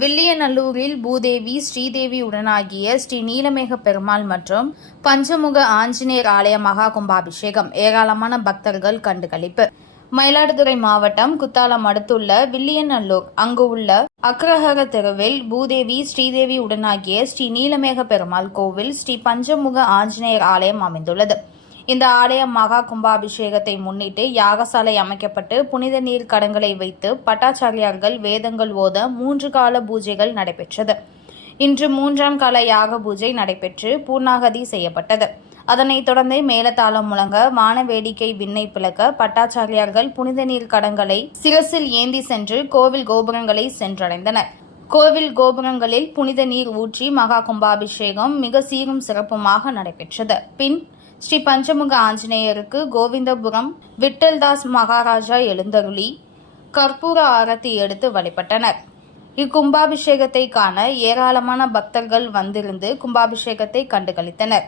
வில்லியநல்லூரில் பூதேவி ஸ்ரீதேவி உடனாகிய ஸ்ரீ நீலமேக பெருமாள் மற்றும் பஞ்சமுக ஆஞ்சநேயர் ஆலய மகா கும்பாபிஷேகம் ஏராளமான பக்தர்கள் கண்டுகளிப்பு மயிலாடுதுறை மாவட்டம் குத்தாலம் அடுத்துள்ள வில்லியநல்லூர் அங்கு உள்ள அக்ரஹர தெருவில் பூதேவி ஸ்ரீதேவி உடனாகிய ஸ்ரீ நீலமேக பெருமாள் கோவில் ஸ்ரீ பஞ்சமுக ஆஞ்சநேயர் ஆலயம் அமைந்துள்ளது. இந்த ஆலய மகா கும்பாபிஷேகத்தை முன்னிட்டு யாகசாலை அமைக்கப்பட்டு புனித நீர் கடங்களை வைத்து பட்டாச்சாரியார்கள் வேதங்கள் ஓத மூன்று கால பூஜைகள் நடைபெற்றது. இன்று மூன்றாம் கால யாக பூஜை நடைபெற்று பூர்ணாகதி செய்யப்பட்டது. அதனைத் தொடர்ந்து மேலத்தாளம் முழங்க வான வேடிக்கை விண்ணை பிளக்க பட்டாச்சாரியார்கள் புனித நீர் கடங்களை சிரசில் ஏந்தி சென்று கோவில் கோபுரங்களை சென்றடைந்தனர். கோவில் கோபுரங்களில் புனித நீர் ஊற்றி மகா கும்பாபிஷேகம் மிக சீரும் சிறப்புமாக நடைபெற்றது. பின் ஸ்ரீ பஞ்சமுக ஆஞ்சநேயருக்கு கோவிந்தபுரம் விட்டல்தாஸ் மகாராஜா எழுந்தருளி கற்பூர ஆரத்தி எடுத்து வழிபட்டனர். இக்கும்பாபிஷேகத்தை காண ஏராளமான பக்தர்கள் வந்திருந்து கும்பாபிஷேகத்தை கண்டுகளித்தனர்.